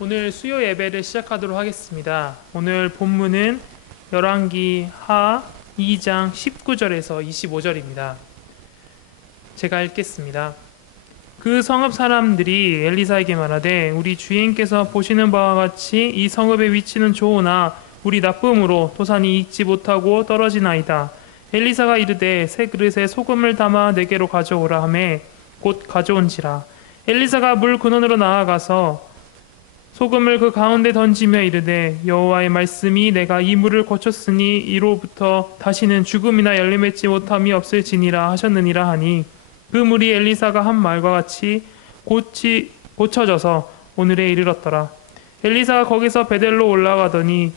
오늘 수요 예배를 시작하도록 하겠습니다. 오늘 본문은 열왕기 하 2장 19절에서 25절입니다. 제가 읽겠습니다. 그 성읍 사람들이 엘리사에게 말하되 우리 주인께서 보시는 바와 같이 이 성읍의 위치는 좋으나 우리 나쁨으로 토산이 익지 못하고 떨어지나이다. 엘리사가 이르되 새 그릇에 소금을 담아 내게로 가져오라 하매 곧 가져온지라. 엘리사가 물 근원으로 나아가서 소금을 그 가운데 던지며 이르되 여호와의 말씀이 내가 이 물을 고쳤으니 이로부터 다시는 죽음이나 열매 맺지 못함이 없을지니라 하셨느니라 하니 그 물이 엘리사가 한 말과 같이 고쳐져서 오늘에 이르렀더라. 엘리사가 거기서 베델로 올라가더니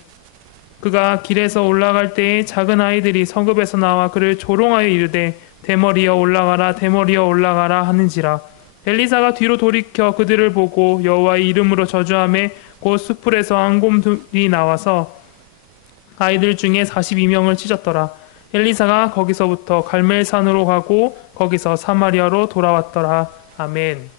그가 길에서 올라갈 때에 작은 아이들이 성읍에서 나와 그를 조롱하여 이르되 대머리여 올라가라 대머리여 올라가라 하는지라. 엘리사가 뒤로 돌이켜 그들을 보고 여호와의 이름으로 저주하매 곧 수풀에서 앙곰들이 나와서 아이들 중에 42명을 찢었더라. 엘리사가 거기서부터 갈멜산으로 가고 거기서 사마리아로 돌아왔더라. 아멘.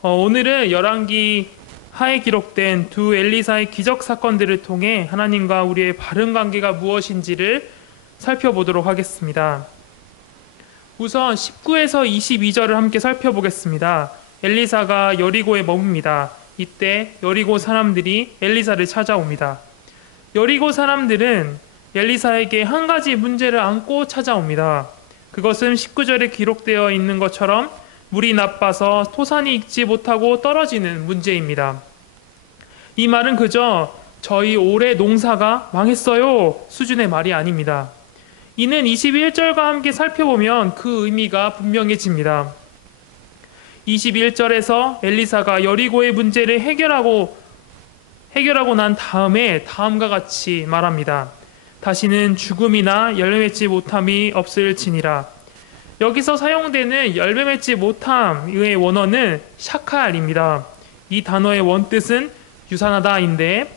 오늘은 열왕기 하에 기록된 두 엘리사의 기적 사건들을 통해 하나님과 우리의 바른 관계가 무엇인지를 살펴보도록 하겠습니다. 우선 19에서 22절을 함께 살펴보겠습니다. 엘리사가 여리고에 머뭅니다. 이때 여리고 사람들이 엘리사를 찾아옵니다. 여리고 사람들은 엘리사에게 한 가지 문제를 안고 찾아옵니다. 그것은 19절에 기록되어 있는 것처럼 물이 나빠서 토산이 익지 못하고 떨어지는 문제입니다. 이 말은 그저 저희 올해 농사가 망했어요 수준의 말이 아닙니다. 이는 21절과 함께 살펴보면 그 의미가 분명해집니다. 21절에서 엘리사가 여리고의 문제를 해결하고 난 다음에 다음과 같이 말합니다. 다시는 죽음이나 열매 맺지 못함이 없을지니라. 여기서 사용되는 열매 맺지 못함의 원어는 샤칼입니다. 이 단어의 원뜻은 유산하다인데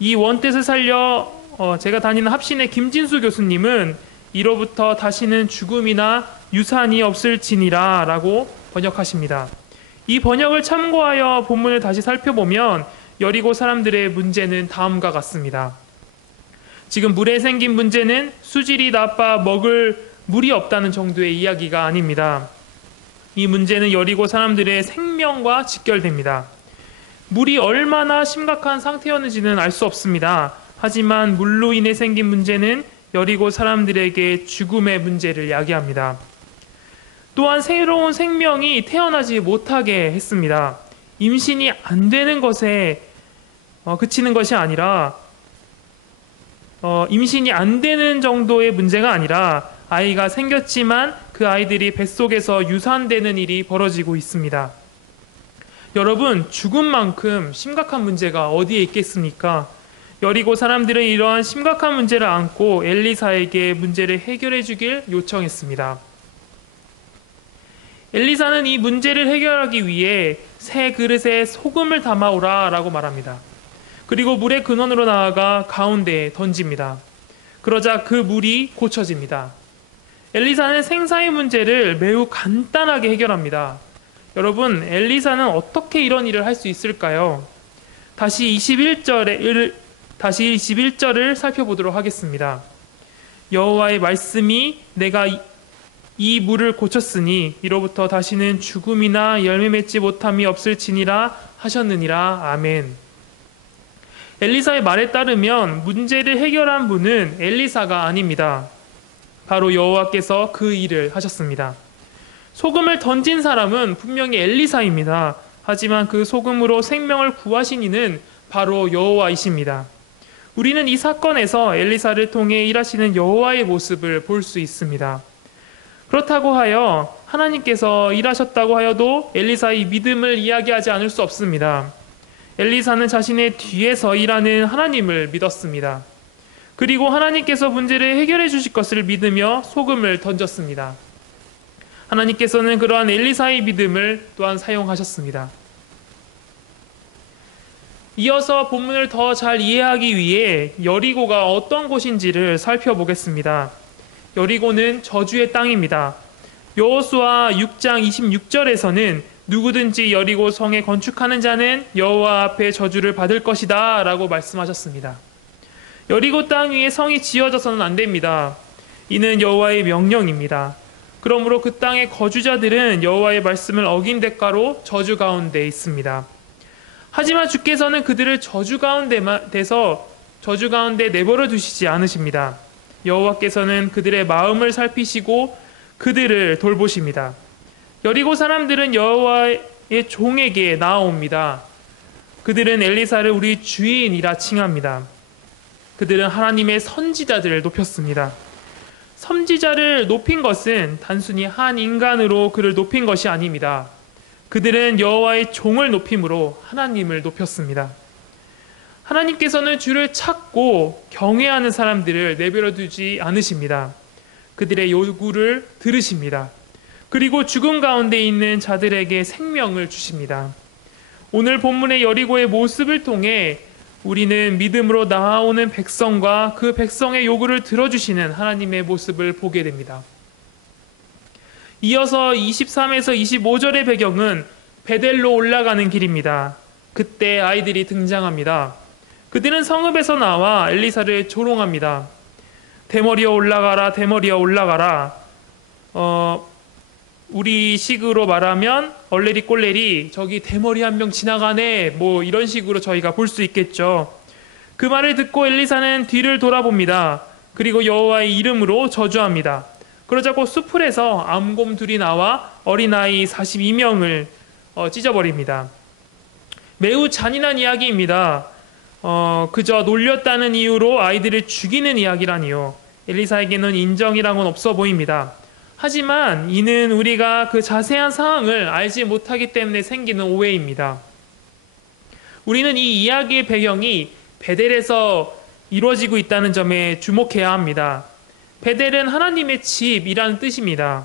이 원뜻을 살려 제가 다니는 합신의 김진수 교수님은 이로부터 다시는 죽음이나 유산이 없을지니라 라고 번역하십니다. 이 번역을 참고하여 본문을 다시 살펴보면 여리고 사람들의 문제는 다음과 같습니다. 지금 물에 생긴 문제는 수질이 나빠 먹을 물이 없다는 정도의 이야기가 아닙니다. 이 문제는 여리고 사람들의 생명과 직결됩니다. 물이 얼마나 심각한 상태였는지는 알 수 없습니다. 하지만 물로 인해 생긴 문제는 여리고 사람들에게 죽음의 문제를 야기합니다. 또한 새로운 생명이 태어나지 못하게 했습니다. 임신이 안 되는 것에 그치는 것이 아니라 임신이 안 되는 정도의 문제가 아니라 아이가 생겼지만 그 아이들이 뱃속에서 유산되는 일이 벌어지고 있습니다. 여러분, 죽음만큼 심각한 문제가 어디에 있겠습니까? 여리고 사람들은 이러한 심각한 문제를 안고 엘리사에게 문제를 해결해 주길 요청했습니다. 엘리사는 이 문제를 해결하기 위해 새 그릇에 소금을 담아오라 라고 말합니다. 그리고 물의 근원으로 나아가 가운데에 던집니다. 그러자 그 물이 고쳐집니다. 엘리사는 생사의 문제를 매우 간단하게 해결합니다. 여러분, 엘리사는 어떻게 이런 일을 할 수 있을까요? 다시 21절을 살펴보도록 하겠습니다. 여호와의 말씀이 내가 이 물을 고쳤으니 이로부터 다시는 죽음이나 열매 맺지 못함이 없을지니라 하셨느니라. 아멘. 엘리사의 말에 따르면 문제를 해결한 분은 엘리사가 아닙니다. 바로 여호와께서 그 일을 하셨습니다. 소금을 던진 사람은 분명히 엘리사입니다. 하지만 그 소금으로 생명을 구하신 이는 바로 여호와이십니다. 우리는 이 사건에서 엘리사를 통해 일하시는 여호와의 모습을 볼 수 있습니다. 그렇다고 하여 하나님께서 일하셨다고 하여도 엘리사의 믿음을 이야기하지 않을 수 없습니다. 엘리사는 자신의 뒤에서 일하는 하나님을 믿었습니다. 그리고 하나님께서 문제를 해결해 주실 것을 믿으며 소금을 던졌습니다. 하나님께서는 그러한 엘리사의 믿음을 또한 사용하셨습니다. 이어서 본문을 더 잘 이해하기 위해 여리고가 어떤 곳인지를 살펴보겠습니다. 여리고는 저주의 땅입니다. 여호수아 6장 26절에서는 누구든지 여리고 성에 건축하는 자는 여호와 앞에 저주를 받을 것이다 라고 말씀하셨습니다. 여리고 땅 위에 성이 지어져서는 안 됩니다. 이는 여호와의 명령입니다. 그러므로 그 땅의 거주자들은 여호와의 말씀을 어긴 대가로 저주 가운데 있습니다. 하지만 주께서는 그들을 저주 가운데 내버려 두시지 않으십니다. 여호와께서는 그들의 마음을 살피시고 그들을 돌보십니다. 여리고 사람들은 여호와의 종에게 나아옵니다. 그들은 엘리사를 우리 주인이라 칭합니다. 그들은 하나님의 선지자들을 높였습니다. 선지자를 높인 것은 단순히 한 인간으로 그를 높인 것이 아닙니다. 그들은 여호와의 종을 높임으로 하나님을 높였습니다. 하나님께서는 주를 찾고 경외하는 사람들을 내버려 두지 않으십니다. 그들의 요구를 들으십니다. 그리고 죽음 가운데 있는 자들에게 생명을 주십니다. 오늘 본문의 여리고의 모습을 통해 우리는 믿음으로 나아오는 백성과 그 백성의 요구를 들어주시는 하나님의 모습을 보게 됩니다. 이어서 23에서 25절의 배경은 베델로 올라가는 길입니다. 그때 아이들이 등장합니다. 그들은 성읍에서 나와 엘리사를 조롱합니다. 대머리여 올라가라, 대머리여 올라가라. 우리 식으로 말하면 얼레리 꼴레리 저기 대머리 한 명 지나가네, 뭐 이런 식으로 저희가 볼 수 있겠죠. 그 말을 듣고 엘리사는 뒤를 돌아봅니다. 그리고 여호와의 이름으로 저주합니다. 그러자고 수풀에서 암곰 둘이 나와 어린아이 42명을 찢어버립니다. 매우 잔인한 이야기입니다. 그저 놀렸다는 이유로 아이들을 죽이는 이야기라니요. 엘리사에게는 인정이랑은 없어 보입니다. 하지만 이는 우리가 그 자세한 상황을 알지 못하기 때문에 생기는 오해입니다. 우리는 이 이야기의 배경이 베델에서 이루어지고 있다는 점에 주목해야 합니다. 베델은 하나님의 집이라는 뜻입니다.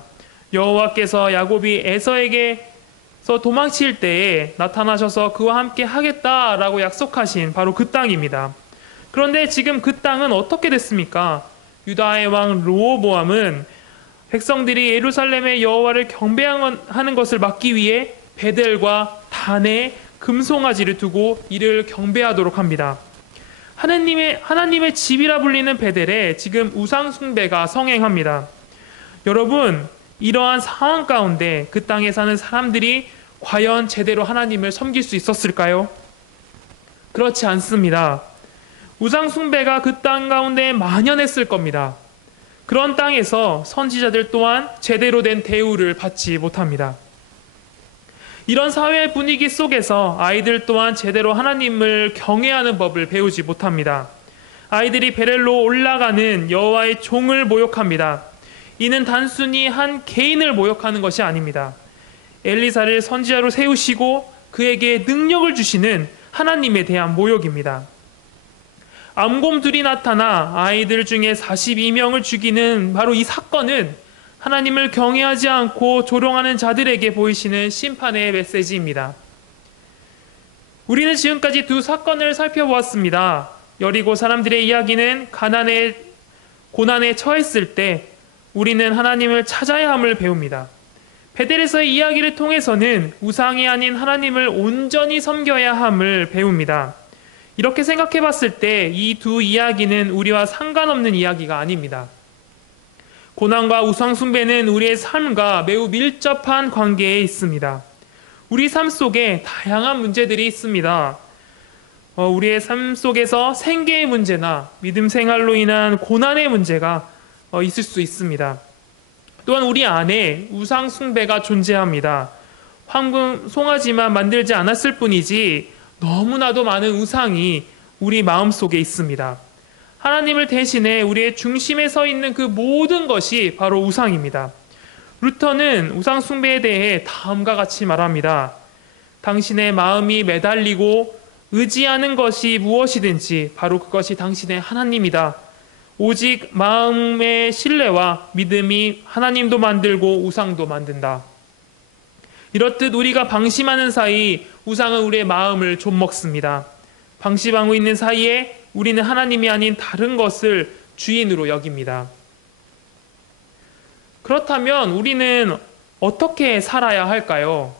여호와께서 야곱이 에서에게서 도망칠 때에 나타나셔서 그와 함께 하겠다라고 약속하신 바로 그 땅입니다. 그런데 지금 그 땅은 어떻게 됐습니까? 유다의 왕 르호보암은 백성들이 예루살렘의 여호와를 경배하는 것을 막기 위해 베델과 단에 금송아지를 두고 이를 경배하도록 합니다. 하나님의 집이라 불리는 베델에 지금 우상 숭배가 성행합니다. 여러분, 이러한 상황 가운데 그 땅에 사는 사람들이 과연 제대로 하나님을 섬길 수 있었을까요? 그렇지 않습니다. 우상 숭배가 그 땅 가운데 만연했을 겁니다. 그런 땅에서 선지자들 또한 제대로 된 대우를 받지 못합니다. 이런 사회 분위기 속에서 아이들 또한 제대로 하나님을 경외하는 법을 배우지 못합니다. 아이들이 베델로 올라가는 여호와의 종을 모욕합니다. 이는 단순히 한 개인을 모욕하는 것이 아닙니다. 엘리사를 선지자로 세우시고 그에게 능력을 주시는 하나님에 대한 모욕입니다. 암곰들이 나타나 아이들 중에 42명을 죽이는 바로 이 사건은 하나님을 경외하지 않고 조롱하는 자들에게 보이시는 심판의 메시지입니다. 우리는 지금까지 두 사건을 살펴보았습니다. 여리고 사람들의 이야기는 고난에 처했을 때 우리는 하나님을 찾아야 함을 배웁니다. 베델에서의 이야기를 통해서는 우상이 아닌 하나님을 온전히 섬겨야 함을 배웁니다. 이렇게 생각해 봤을 때 이 두 이야기는 우리와 상관없는 이야기가 아닙니다. 고난과 우상 숭배는 우리의 삶과 매우 밀접한 관계에 있습니다. 우리 삶 속에 다양한 문제들이 있습니다. 우리의 삶 속에서 생계의 문제나 믿음 생활로 인한 고난의 문제가 있을 수 있습니다. 또한 우리 안에 우상 숭배가 존재합니다. 황금 송아지만 만들지 않았을 뿐이지 너무나도 많은 우상이 우리 마음속에 있습니다. 하나님을 대신해 우리의 중심에 서 있는 그 모든 것이 바로 우상입니다. 루터는 우상 숭배에 대해 다음과 같이 말합니다. 당신의 마음이 매달리고 의지하는 것이 무엇이든지 바로 그것이 당신의 하나님이다. 오직 마음의 신뢰와 믿음이 하나님도 만들고 우상도 만든다. 이렇듯 우리가 방심하는 사이 우상은 우리의 마음을 좀먹습니다. 방심하고 있는 사이에 우리는 하나님이 아닌 다른 것을 주인으로 여깁니다. 그렇다면 우리는 어떻게 살아야 할까요?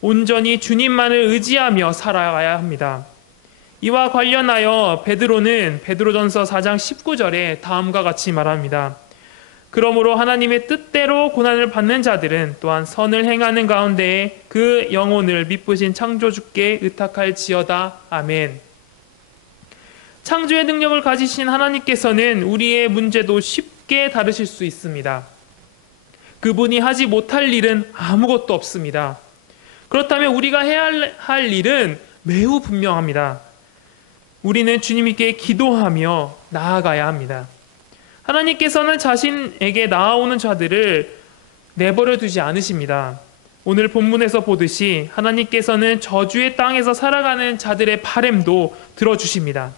온전히 주님만을 의지하며 살아가야 합니다. 이와 관련하여 베드로는 베드로전서 4장 19절에 다음과 같이 말합니다. 그러므로 하나님의 뜻대로 고난을 받는 자들은 또한 선을 행하는 가운데에 그 영혼을 미쁘신 창조주께 의탁할지어다. 아멘. 창조의 능력을 가지신 하나님께서는 우리의 문제도 쉽게 다루실 수 있습니다. 그분이 하지 못할 일은 아무것도 없습니다. 그렇다면 우리가 해야 할 일은 매우 분명합니다. 우리는 주님께 기도하며 나아가야 합니다. 하나님께서는 자신에게 나아오는 자들을 내버려 두지 않으십니다. 오늘 본문에서 보듯이 하나님께서는 저주의 땅에서 살아가는 자들의 바램도 들어주십니다.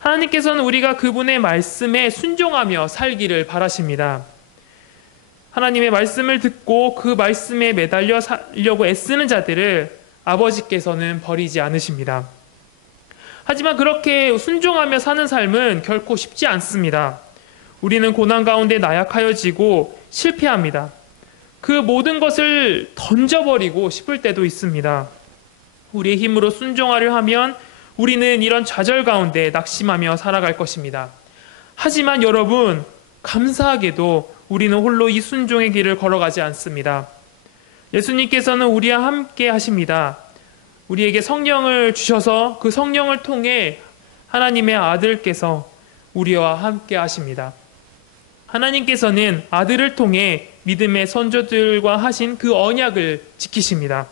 하나님께서는 우리가 그분의 말씀에 순종하며 살기를 바라십니다. 하나님의 말씀을 듣고 그 말씀에 매달려 살려고 애쓰는 자들을 아버지께서는 버리지 않으십니다. 하지만 그렇게 순종하며 사는 삶은 결코 쉽지 않습니다. 우리는 고난 가운데 나약하여지고 실패합니다. 그 모든 것을 던져버리고 싶을 때도 있습니다. 우리의 힘으로 순종하려 하면 우리는 이런 좌절 가운데 낙심하며 살아갈 것입니다. 하지만 여러분, 감사하게도 우리는 홀로 이 순종의 길을 걸어가지 않습니다. 예수님께서는 우리와 함께 하십니다. 우리에게 성령을 주셔서 그 성령을 통해 하나님의 아들께서 우리와 함께 하십니다. 하나님께서는 아들을 통해 믿음의 선조들과 하신 그 언약을 지키십니다.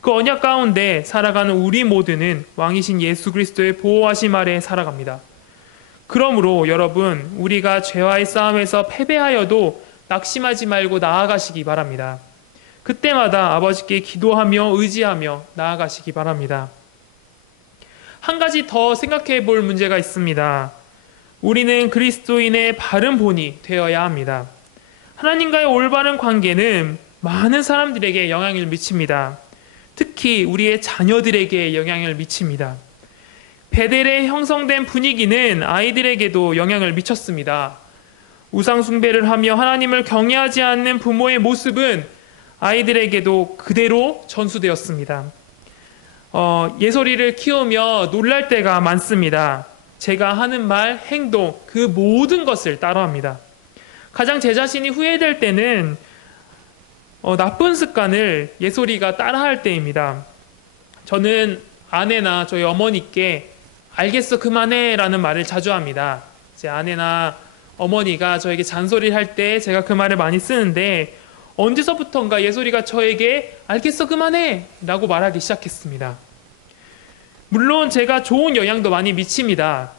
그 언약 가운데 살아가는 우리 모두는 왕이신 예수 그리스도의 보호하심 아래 살아갑니다. 그러므로 여러분, 우리가 죄와의 싸움에서 패배하여도 낙심하지 말고 나아가시기 바랍니다. 그때마다 아버지께 기도하며 의지하며 나아가시기 바랍니다. 한 가지 더 생각해 볼 문제가 있습니다. 우리는 그리스도인의 바른 본이 되어야 합니다. 하나님과의 올바른 관계는 많은 사람들에게 영향을 미칩니다. 특히 우리의 자녀들에게 영향을 미칩니다. 베델에 형성된 분위기는 아이들에게도 영향을 미쳤습니다. 우상숭배를 하며 하나님을 경외하지 않는 부모의 모습은 아이들에게도 그대로 전수되었습니다. 예솔이를 키우며 놀랄 때가 많습니다. 제가 하는 말, 행동, 그 모든 것을 따라합니다. 가장 제 자신이 후회될 때는 나쁜 습관을 예솔이가 따라할 때입니다. 저는 아내나 저희 어머니께 알겠어 그만해 라는 말을 자주 합니다. 제 아내나 어머니가 저에게 잔소리를 할 때 제가 그 말을 많이 쓰는데 언제서부턴가 예솔이가 저에게 알겠어 그만해 라고 말하기 시작했습니다. 물론 제가 좋은 영향도 많이 미칩니다.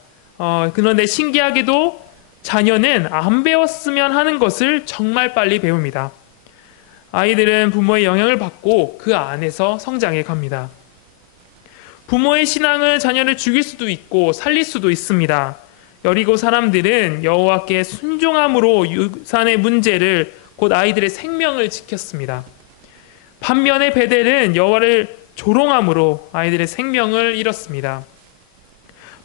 그런데 신기하게도 자녀는 안 배웠으면 하는 것을 정말 빨리 배웁니다. 아이들은 부모의 영향을 받고 그 안에서 성장해 갑니다. 부모의 신앙은 자녀를 죽일 수도 있고 살릴 수도 있습니다. 여리고 사람들은 여호와께 순종함으로 유산의 문제를 곧 아이들의 생명을 지켰습니다. 반면에 베델은 여호와를 조롱함으로 아이들의 생명을 잃었습니다.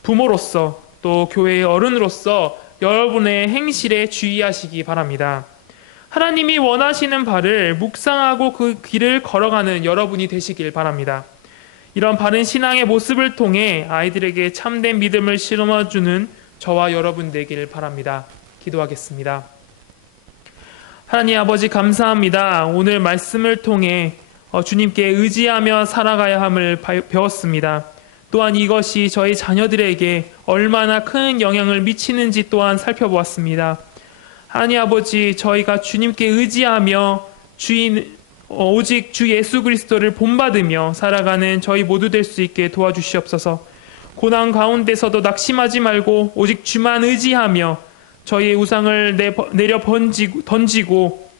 부모로서 또 교회의 어른으로서 여러분의 행실에 주의하시기 바랍니다. 하나님이 원하시는 바를 묵상하고 그 길을 걸어가는 여러분이 되시길 바랍니다. 이런 바른 신앙의 모습을 통해 아이들에게 참된 믿음을 심어주는 저와 여러분 되길 바랍니다. 기도하겠습니다. 하나님 아버지 감사합니다. 오늘 말씀을 통해 주님께 의지하며 살아가야 함을 배웠습니다. 또한 이것이 저희 자녀들에게 얼마나 큰 영향을 미치는지 또한 살펴보았습니다. 하나님 아버지, 저희가 주님께 의지하며 오직 주 예수 그리스도를 본받으며 살아가는 저희 모두 될 수 있게 도와주시옵소서. 고난 가운데서도 낙심하지 말고 오직 주만 의지하며 저희의 우상을 내려 던지고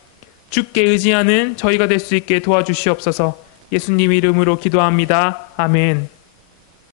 주께 의지하는 저희가 될 수 있게 도와주시옵소서. 예수님 이름으로 기도합니다. 아멘.